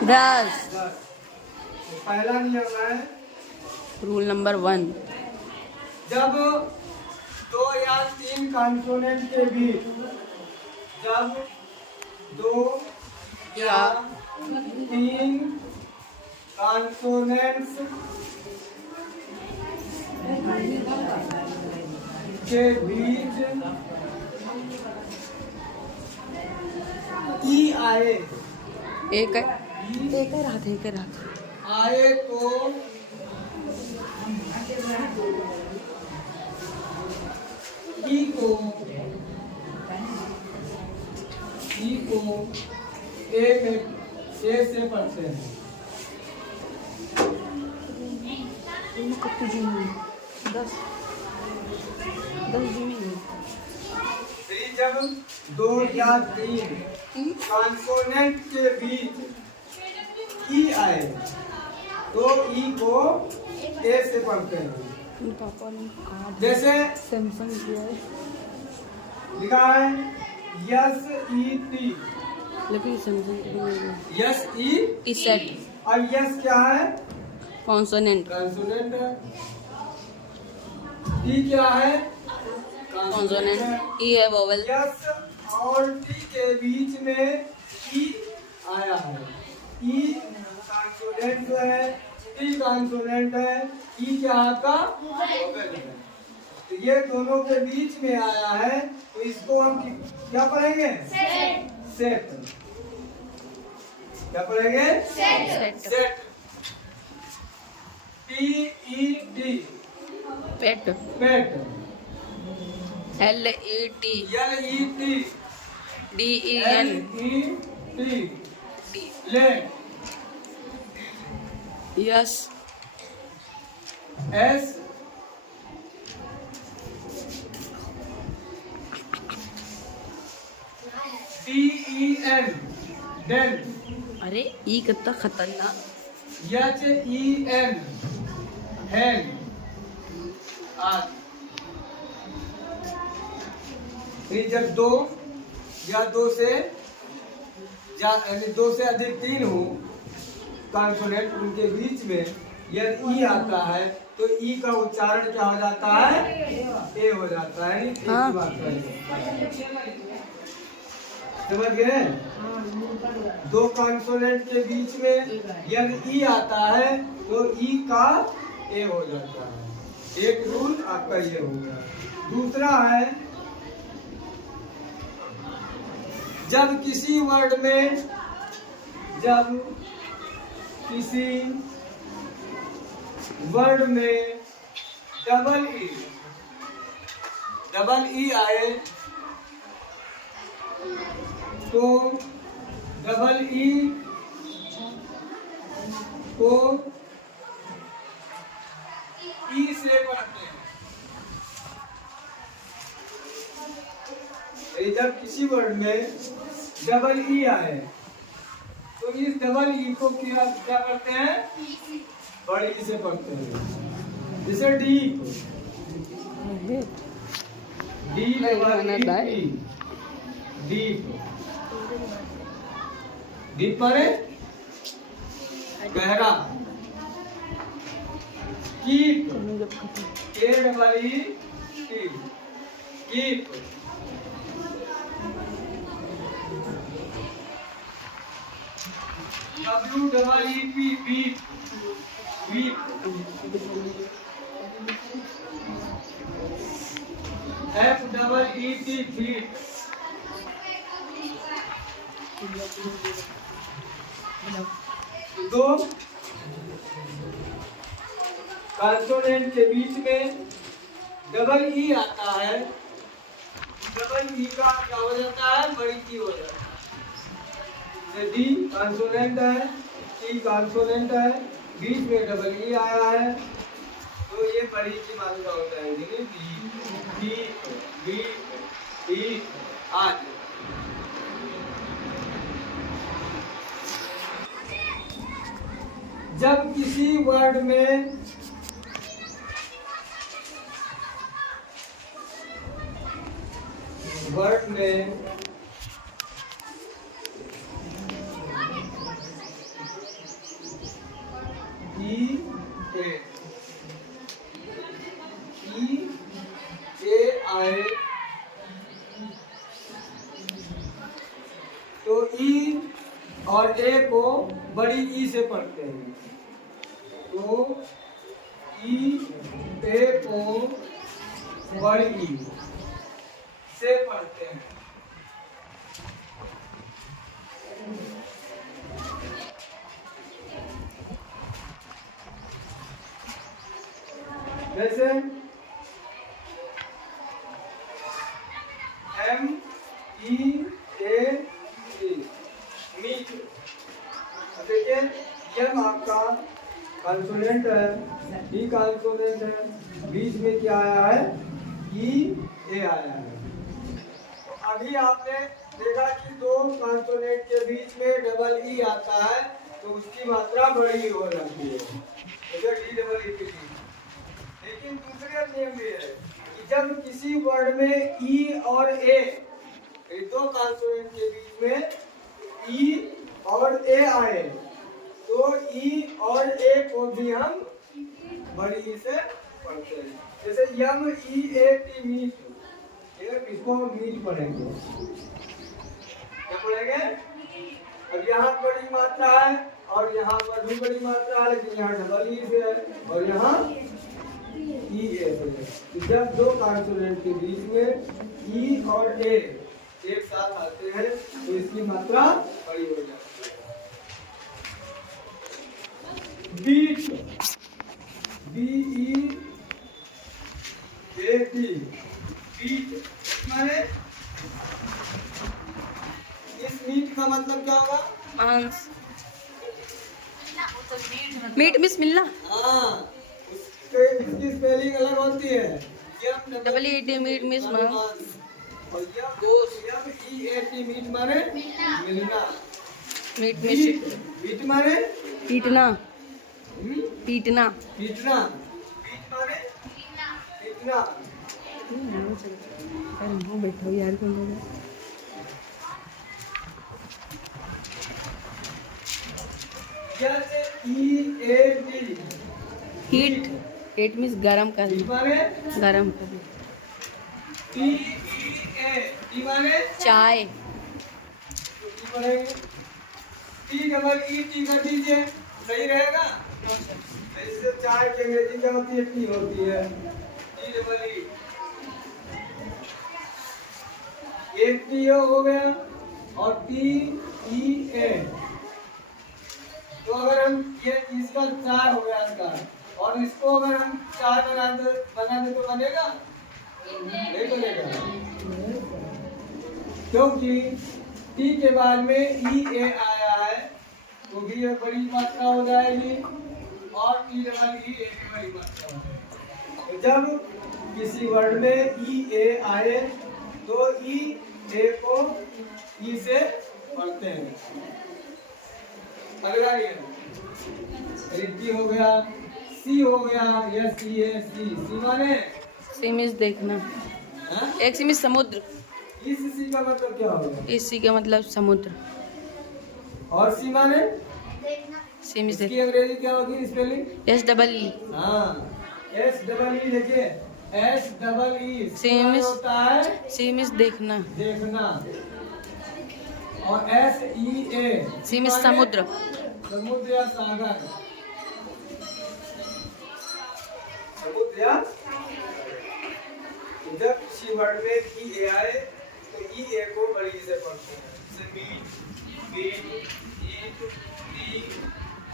10। 10। पहला नियम है, रूल नंबर 1। जब दो या तीन कॉन्सोनेंट के बीच, जब दो या तीन कॉन्सोनेंट्स के बीच ई आए, एक है रात आए तो ई को ए से पढ़ते हैं। जब दो या तीन कॉन्सोनेंट के बीच ई आए तो ई को ए से पढ़ते हैं। पापा ने जैसे सैमसंग किया है, लिखा है यस ई टी, लेकिन सैमसंग यस ई सेट और यस क्या है? कॉन्सोनेंट। कॉन्सोनेंट है। टी क्या है? कॉन्सोनेंट। ई है वोवेल। यस और टी के बीच में ई आया है। ई कॉन्सोनेंट है, टी कॉन्सोनेंट है, ई क्या आपका? वोवेल है। तो ये दोनों के बीच में आया है, तो इसको हम क्या पढ़ेंगे? सेट। क्या पढ़ेंगे? Set. PET, pet. Pet. LET LET, DEN let. Yes S DEN, den. अरे ई कितना खतरनाक। HEN, हैन। जब दो या दो से अधिक तीन हो कॉन्सोनेंट, उनके बीच में यदि ई आता है तो ई का उच्चारण क्या हो जाता है? ए हो जाता है। हाँ। समझ गए? दो कॉन्सोनेंट के बीच में यदि ई आता है तो ई का ए हो जाता है। एक रूल आपका ये हो गया। दूसरा है, जब किसी वर्ड में डबल ई आए तो डबल ई को ई से पढ़ते हैं। जब किसी वर्ड में डबल ई आए तो इस डबल ई को क्या करते हैं? बड़ी ई से पढ़ते हैं। जैसे डीप, डीप माने गहरा। Keep, keep. WEEP, weep, weep. FEET, feet. दो कॉन्सोनेंट के बीच में डबल ई आता है, डबल ई का क्या हो जाता है? बड़ी ई हो जाता है। डी कॉन्सोनेंट है, ई कॉन्सोनेंट है, बीच में डबल ई आया है तो ये बड़ी की मात्रा हो जाएगी। डी, बी, डी, आदि। जब किसी वर्ड में ई ए आए तो ई और ए को बड़ी ई से पढ़ते हैं। तो ई ए को बड़ी ई से पढ़ते हैं। जैसे M E A T meat. देखिए यम आपका कॉन्सोनेंट है, डी कॉन्सोनेंट है, बीच में क्या आया है? ई ए आया है। तो अभी आपने देखा कि दो कॉन्सोनेंट के बीच में डबल ई आता है तो उसकी मात्रा बड़ी हो जाती है, डी डबल ई की। लेकिन दूसरे नियम भी है कि जब किसी वर्ड में ई और ए, दो कॉन्सोनेंट के बीच में ई और ए आए तो ई और ए को भी हम बड़ी ई से पढ़ते हैं। जैसे यम ई ए टी मीट, इसको हम मीट पढ़ेंगे। क्या पढ़ेंगे? अब यहाँ बड़ी मात्रा है और यहाँ पर भी बड़ी मात्रा है, लेकिन यहाँ डबल ई से है और यहाँ ई ए से है। तो जब दो कॉन्सोनेंट के बीच में ई और ए एक साथ आते हैं तो इसकी मात्रा बड़ी हो जाती है। Beat, B E A T, beat माने इस मीट का मतलब क्या होगा? मांस। मीट मिस मिलना। हाँ, इसकी स्पेलिंग अलग होती है। डबल ई टी मीट मिस मांस। और यम ई ए टी मीट माने मिलना। मीट मिस मीट माने पीटना। पीटना। पीटना। मीट माने पीटना। बैठो यार कौन जैसे E A T heat. Heat means गरम कर, मीट माने गरम कर। टी ई ए टी माने चाय। टी पढ़ेंगे। टी डबल ई टी कर दीजिए, सही रहेगा? इससे चाय की अंग्रेजी क्या होती है? टी होती है। टी डबल ई, एक टी हो गया और टी ई ए। तो अगर हम ये इसका चाय हो गया इसका, और इसको अगर हम चाय बना दे तो बनेगा? नहीं बनेगा, क्योंकि टी के बाद में ई ए आया है तो भी एक बड़ी मात्रा हो जाएगी और टी डबल ई ए भी बड़ी मात्रा हो जाएगी। तो जब किसी वर्ड में ई ए आए तो ई ए को ई से पढ़ते हैं। अगला नियम हो गया, सी हो गया, एस ई ए सी। सी माने सी मीन्स देखना। हाँ? एक सी मीन्स समुद्र। इस सी का मतलब क्या होगा? इस सी का मतलब समुद्र। और सी माने सी मीन्स इसकी अंग्रेजी क्या होगी स्पेलिंग? S double E. हाँ, एस डबल ई। देखिए एस डबल ई सी होता है सी मीन्स देखना। देखना। और एस ई ए सी मीन्स समुद्र। समुद्र या सागर। समुद्र या, जब किसी वर्ड में ई ए आए तो ई ए को बड़ी से पढ़ते हैं। जैसे मीट, मीट, ईट, टी,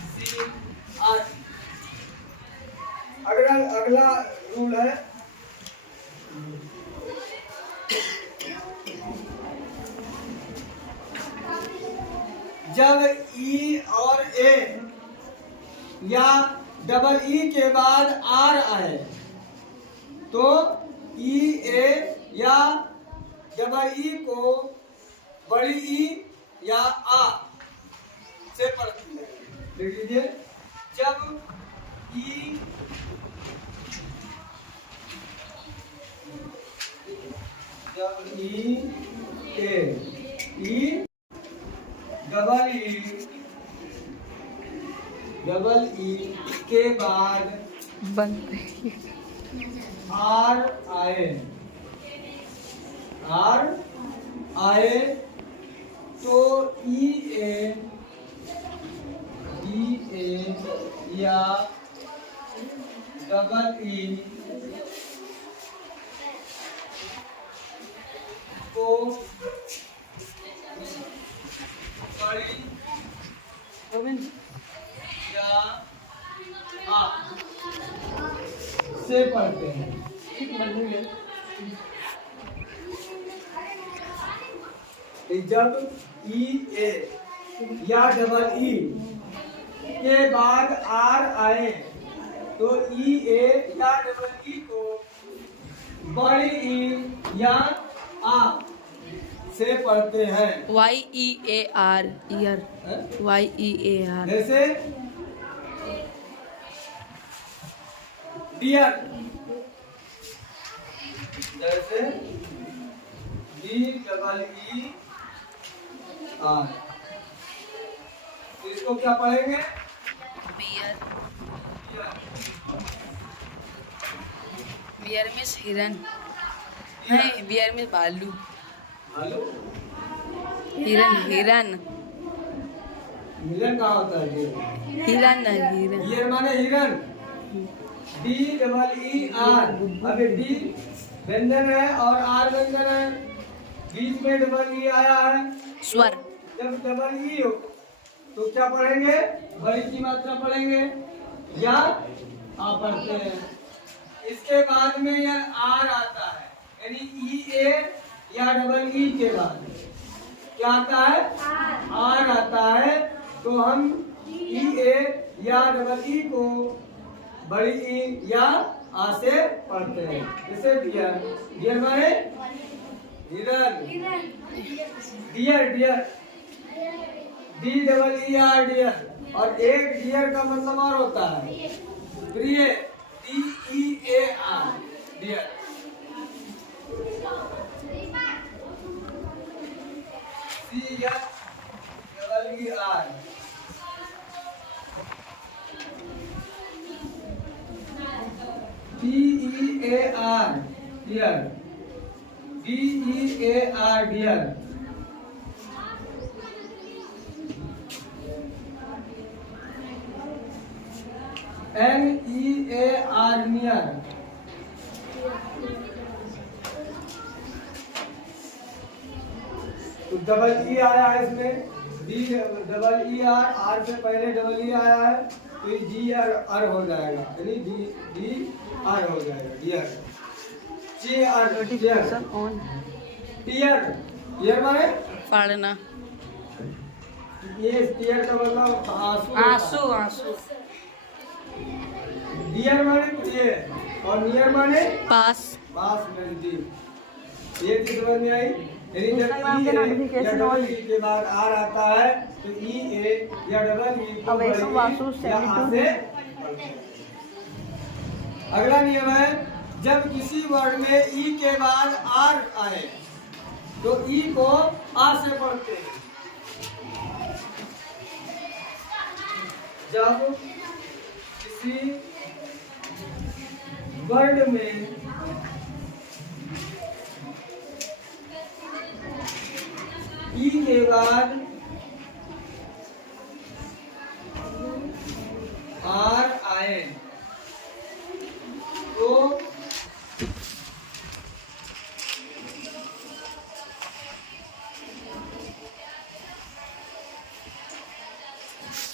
सी आदि। अगला रूल है जब ई और ए या डबल ई के बाद आर आए तो ई ए या डबल ई को बड़ी ई या आ से पढ़ती है। देख लीजिए, जब ई ए E double E double E के बाद बंद आर आए तो ई ए या डबल ई को बड़ी या आ से पढ़ते हैं। जब ई ए या डबल ई के बाद आर आए तो ई ए या डबल ई को बड़ी ई या आ से पढ़ते हैं। YEAR ईयर YEAR जैसे डियर, जैसे DEER। तो इसको क्या पढ़ेंगे? बियर मीन्स हिरन नहीं, बियर मीन्स भालू। हेलो, हिरन हिरन हिरन कहाँ होता है? हिरन हिरन हिरन माने हिरन। DEER। अब ये डी व्यंजन है और आर व्यंजन है, बीच में डबल ई आया है। स्वर। जब डबल ई हो तो क्या पढ़ेंगे? बड़ी की मात्रा पढ़ेंगे या आ पढ़ते हैं। इसके बाद में यह आर आता है, यानी ई ए या डबल ई के बाद क्या आता है? आर आता है। तो हम ई ए या डबल ई को बड़ी ई या आ से पढ़ते हैं। जैसे डियर, डियर माने हिरन। Deer deer DEER deer. और एक डियर का मतलब और होता है प्रिय, DEAR dear. CHEER DEAR dear, DEAR dear. NEAR near. तो डबल ई आया है इसमें, DEER, आर से पहले डबल ई आया है तो ये GER हो जाएगा, यानी DER हो जाएगा। डियर डियर डियर माने पढ़ना। ये टीयर का मतलब आंसू। आंसू आंसू। डियर माने प्रिय और नियर माने पास। पास में नजदीक। ये चीज समझ में आई? यानी जब ई ए या डबल ई के बाद आर आता है तो ई ए या डबल ई को बड़ी या आ से। अगला नियम है, जब किसी वर्ड में ई के बाद आर आए तो ई को आ से पढ़ते हैं। जब किसी वर्ड में ई के बाद आर आए तो ई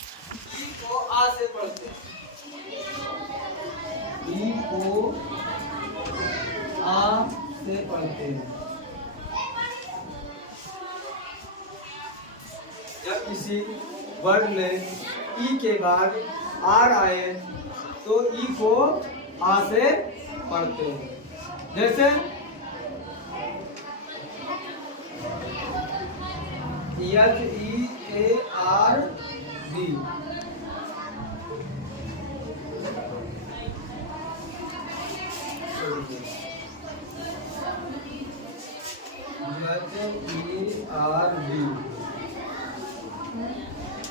को आ से पढ़ते हैं। ई को आ से पढ़ते हैं। जब किसी वर्ड में ई के बाद आर आए तो ई को आ से पढ़ते हैं। जैसे HEARD। HEARD।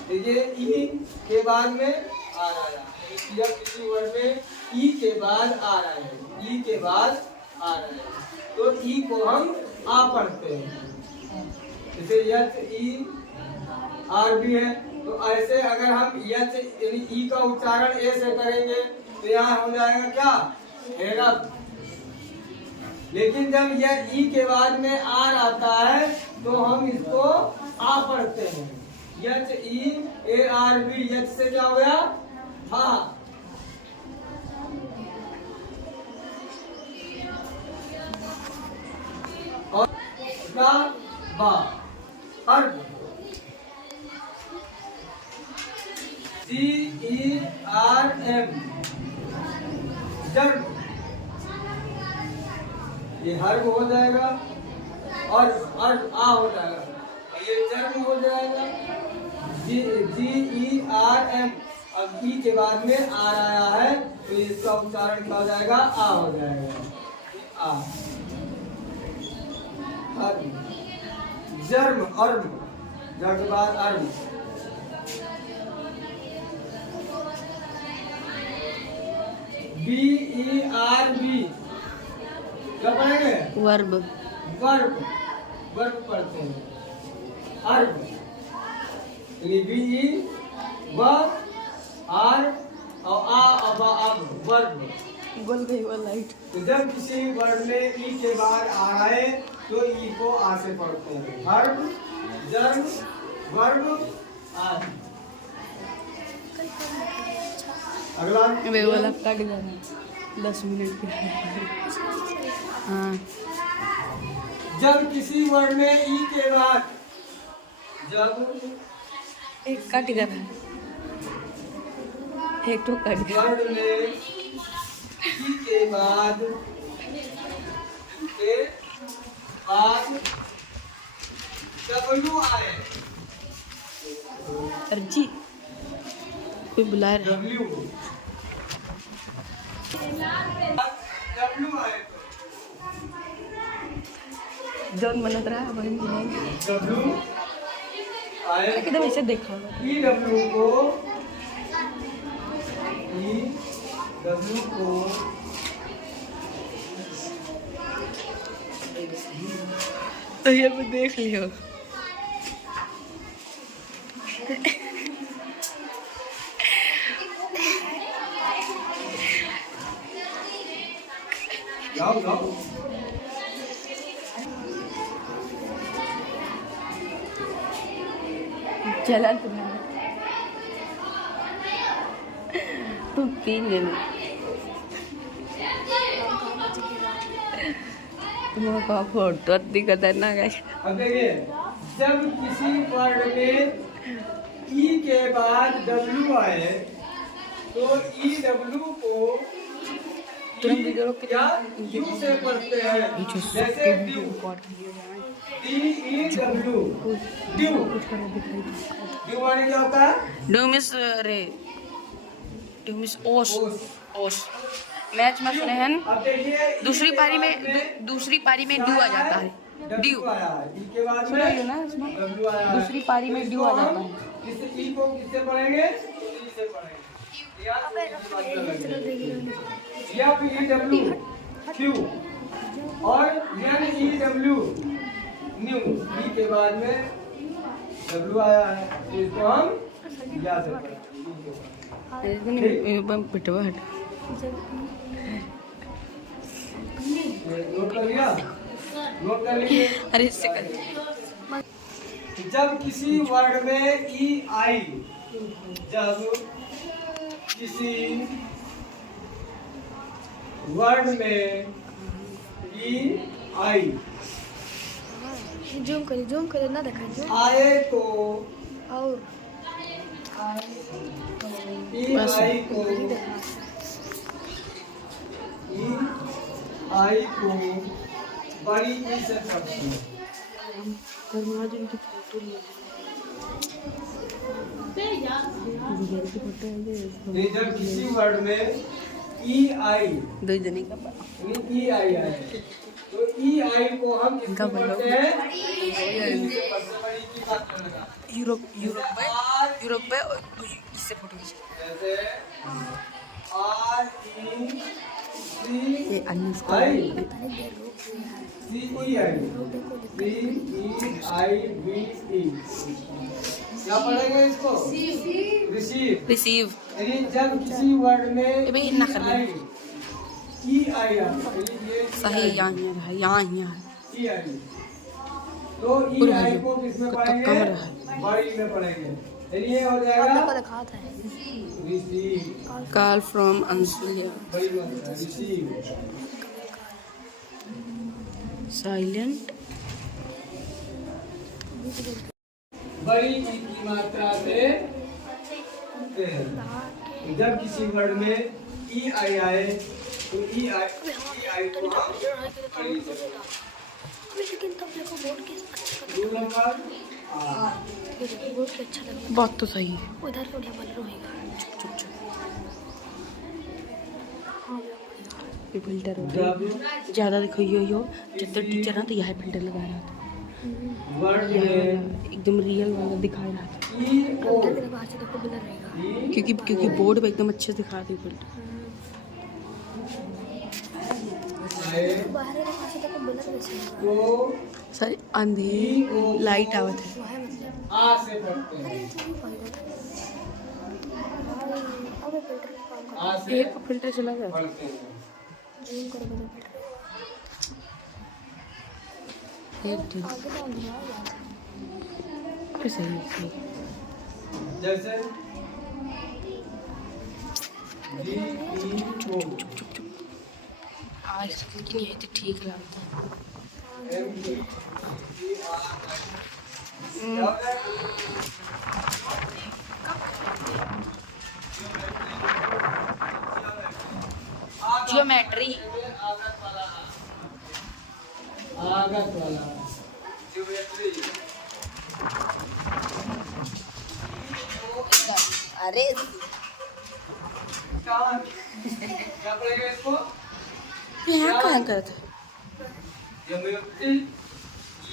देखिए ई के बाद में आर आया, जब किसी वर्ड में ई के बाद आर आया, ई के बाद आर आया तो ई को हम आ पढ़ते हैं। जैसे यच ई आर भी है, तो ऐसे अगर हम यच यानी ई का उच्चारण ए से करेंगे तो यहाँ हो जाएगा क्या, हेरब। लेकिन जब यह ई के बाद में आर आता है तो हम इसको आ पढ़ते हैं। यच ई ए आर बी, यच से क्या हो गया, हा। और बा, अर्ब, सी ई आर एम, जर्म, ये हर्ब हो जाएगा और आ हो जाएगा, ये जर्म हो जाएगा। जी ई आर एम, अब ई के बाद में आर आया है तो इसका उच्चारण क्या हो जाएगा, आ हो जाएगा, आ। जर्म, अर्म, जर के बाद अर्म, बी ई आर बी, क्या पढ़ेंगे, वर्ब, वर्ब, वर्ब पढ़ते हैं, अर्ब, यानी बी ई वर्ब, आर और आ अब अब वर्ब। बोल गई वो लाइट। तो जब किसी वर्ड में ई के बाद आ आए तो ई को आ से पढ़ते हैं, वर्ब, जर्म, वर्ब, आदि। अगला वे वाला कट गया 10 मिनट के। हाँ, जब किसी वर्ड में ई के बाद, जब एक कट गया, एक तो कट गया। वर्ड में ई के बाद डब्ल्यू आए, अर्जी कोई बुला रहा है। डब्ल्यू, डब्ल्यू आए जौन बनत रहा है वही डब्ल्यू आए एकदम ऐसे देखा ई डब्ल्यू को, ई डब्ल्यू को तो ये भी देख लियो। जाओ जाओ, चला तुम्हारा तुम पी लेना। तुम्हारा फोटो दिखता है ना गाइस। अब देखिए, जब किसी वर्ड में ई के बाद डब्ल्यू आए तो ई डब्ल्यू को या यू से पढ़ते हैं, जैसे due, D E W, due, due माने क्या होता है, डू मिस रे, डू मिस ओस, ओस। मैच में सुने हैं अब देखिए दूसरी पारी में ड्यू आ जाता है, ड्यू आया है, ई के बाद सुनो में ना इसमें डब्ल्यू आया है। दूसरी पारी में ड्यू आ जाता है। किससे ई को किससे पढ़ेंगे, ई से पढ़ेंगे, या पी ई डब्ल्यू, क्यू, और एन ई डब्ल्यू, न्यू, ई के बाद में डब्ल्यू आया है तो इसको हम या से पढ़ेंगे। पिटवा हट नोट कर लिया, नोट कर लीजिए। अरे इससे कर। जब किसी वर्ड में ई आई, जब किसी वर्ड में ई आई जूम करे ना दिखाई आए तो और ई आई को, ई आई को बड़ी ई से पढ़ते हैं। ये जब किसी वर्ड में ई आई, दो जने का ई आई आए, तो ई आई को हम किससे पढ़ते हैं? बड़ी की बात करना। यूरोप में इससे फोटो खींच जैसे आर ई सी ये अन्य आई, सी ई आई, सी ई आई बी ई, क्या पढ़ेंगे इसको? रिसीव यानी जब किसी वर्ड में ये भाई इतना कर ले। ई आई ये सही यहाँ है ई आई, तो ई आई को किसमें पढ़ेंगे? कम रहा है। बड़ी में पढ़ेंगे, यानी ये हो आपको जाएगा दिखा था रिसीव, कॉल फ्रॉम अंशुलिया बड़ी में रिसीव, साइलेंट बड़ी ई की मात्रा से जब किसी वर्ड में ई आई आए तो ई आई को हम बड़ी से लेकिन तब देखो बोर्ड के रूल नंबर बोर्ड के अच्छा लगा। बात तो सही है। उधर थोड़ा बल रहेगा। चुप चुप हाँ ये फिल्टर हो गया ज़्यादा देखो यो जब तक टीचर ना तो यह फिल्टर लगा रहा था वर्ड यह में वाला एकदम रियल वाला दिखा रहा था ई ओ उधर बाहर से देखो बल रहेगा। क्योंकि बोर्ड पे एकदम अच्छे से दिखा दी फिल्टर आए बाहर के पास से देखो बल रहेगा। तो सर अंधेरी लाइट आवत है वो है मतलब आ से पढ़ते हैं, सही फायदा था। अब ये फिल्टर का काम आ से एक फिल्टर चला गया पढ़ते हैं। जूम करो बल फिल्टर एक दिन आगे तो अंधेरा हो जाएगा। फिर सही जैसे जी ई ओ आज की नहीं है तो ठीक लगता एम ई आर जियोमेट्री आगत वाला ज्योमेट्री, अरे क्या पढ़ेगा इसको? यहाँ कहाँ करते ज्योमेट्री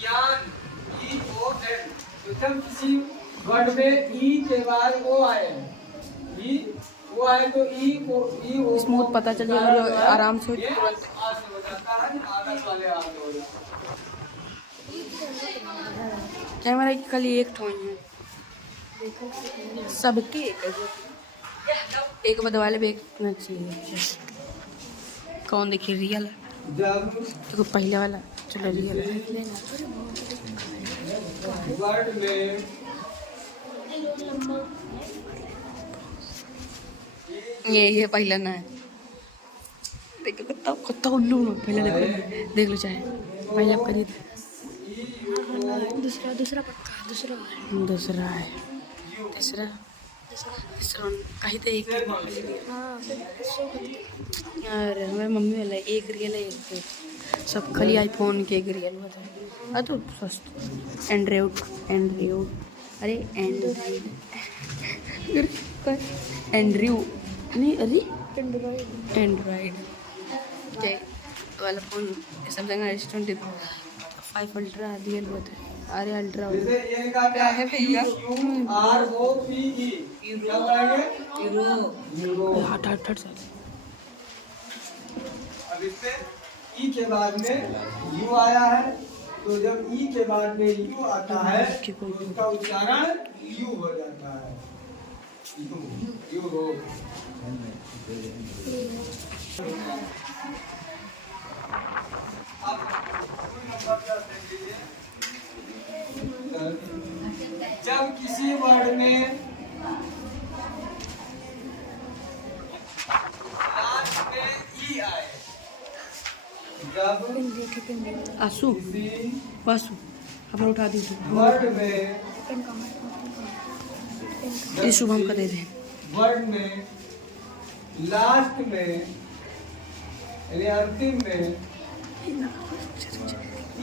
यान ई ओ एन, तो जब किसी वर्ड में ई के बाद ओ आए, ई वो आए तो ई को ई ओ स्मूथ पता चल जाएगा जो आराम से ये आ से हो जाता है, आगत वाले आगे हो जाता है। कैमरा की खाली एक ठो ही है सबके एक बदवाले भी एक ना चाहिए कौन देखिए रियल है जब देखो पहले वाला चलो रियल है वर्ड में ये पहला ना है देखो कितना कितना उल्लू ना पहले देखो देख लो चाहे पहले आप करिए दूसरा दूसरा पक्का दूसरा दूसरा है तीसरा तीसरा कहीं तो एक हाँ फिर यार हमारे मम्मी वाला एक रियल है एक फेक सब खाली आईफोन के एक रियल हुआ था तो सस्त एंड्रॉइड अरे एंड्रयू नहीं अरे एंड्रॉइड वाला phone Samsung S25 ultra real हुआ था अरे अल्ट्रा जैसे ये निकाल क्या है भैया आर ओ पी ई क्या पढ़ेंगे? यूरो। हट हट हट सर अब इसमें ई के बाद में यू आया है, तो जब ई के बाद में यू आता है तो उसका उच्चारण यू हो जाता है, यूरो। जब किसी वर्ड में लास्ट में ई आए, जब आंसू किसी वासु अपना उठा दीजिए वर्ड में ये शुभम का दे दें वर्ड में लास्ट में यानी अंतिम में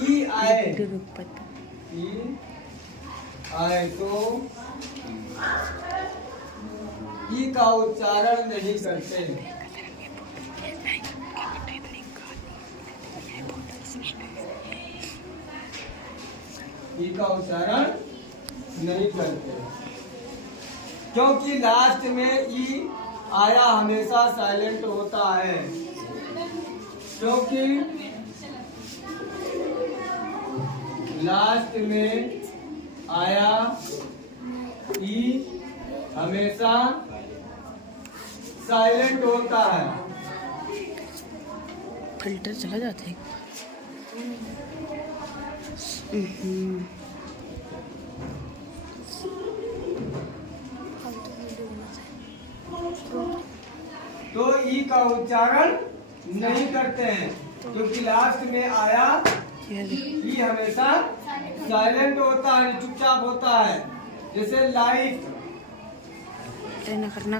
ई आए, ई आए तो ई का उच्चारण नहीं करते, ई का उच्चारण नहीं करते, क्योंकि लास्ट में ई आया हमेशा साइलेंट होता है। क्योंकि लास्ट में आया ई हमेशा साइलेंट होता है। फिल्टर चला जाता है। तो ई का उच्चारण नहीं करते हैं, क्योंकि लास्ट में आया ई हमेशा साइलेंट होता है, चुपचाप होता है। जैसे लाइट, करना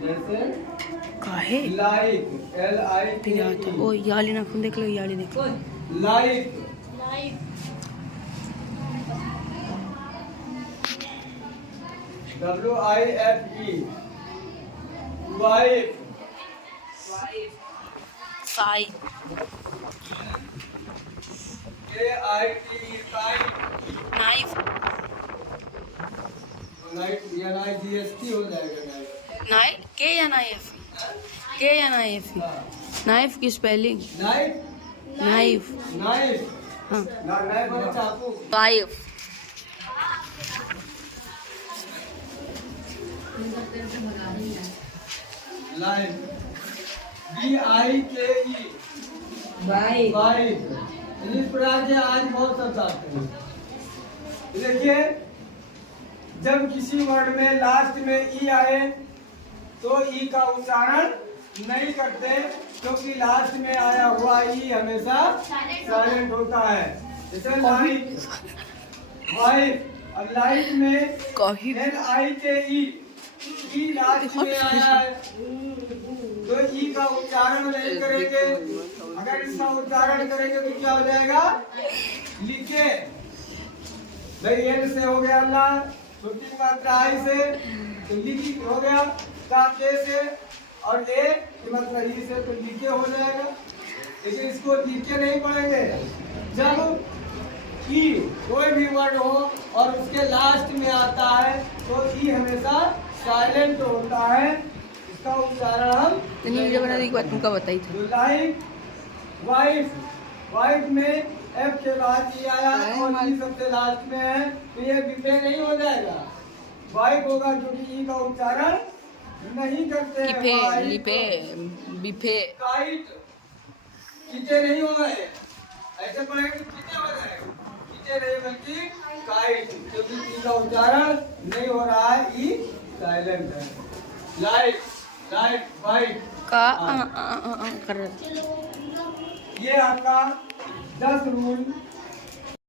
जैसे काहे लाइट, फिर आता ओ याली ना खुद देख लो, याली देख लो। लाइट, WIFE, वाइफ, साई AITE, नाइफ, नाइट, NIGST हो जाएगा नाइट। नाइफ के या नाइफ, के या नाइफ, नाइफ की स्पेलिंग नाइट, नाइफ, नाइफ, हाँ नाइफ वाला चाकू। नाइफ। Life, BIKE, wife. इस प्रकार के आज बहुत शब्द आते हैं। देखिए, जब किसी वर्ड में लास्ट में ई आए तो ई का उच्चारण नहीं करते, क्योंकि लास्ट में आया हुआ ई हमेशा साइलेंट होता है। जैसे लाइट, वाइफ। अब लाइट में कॉफी LIKE, ई लास्ट में आया है तो ई का उच्चारण नहीं करेंगे। अगर इसका उच्चारण करेंगे तो क्या हो जाएगा? लिखे भाई, एल से हो गया अल्लाह, छोटी मात्रा आई से तो लिखी हो गया, के से और ए की मात्रा ई से तो लिखे हो जाएगा। लेकिन इसको लिखे नहीं पड़ेंगे। जब ई कोई भी वर्ड हो और उसके लास्ट में आता है तो ई हमेशा साइलेंट होता है, इसका उच्चारण हम वीडियो बनाने की बात तुमको बताई थी। तो लाइफ, वाइफ, वाइफ में एफ के बाद ई आया और ई सबसे लास्ट में है तो ये बिफे नहीं हो जाएगा, वाइफ होगा, क्योंकि ई का उच्चारण नहीं करते हैं। लिपे वाइफ, लिपे बिफे काइट, कीचे नहीं हो गए, ऐसे पढ़ेंगे तो कीचे हो जाएगा, कीचे नहीं बल्कि काइट, क्योंकि ई का उच्चारण नहीं हो रहा है, ई साइलेंट है। लाइट, लाइट, वाइट का कर रहा था। ये आपका 10 रूल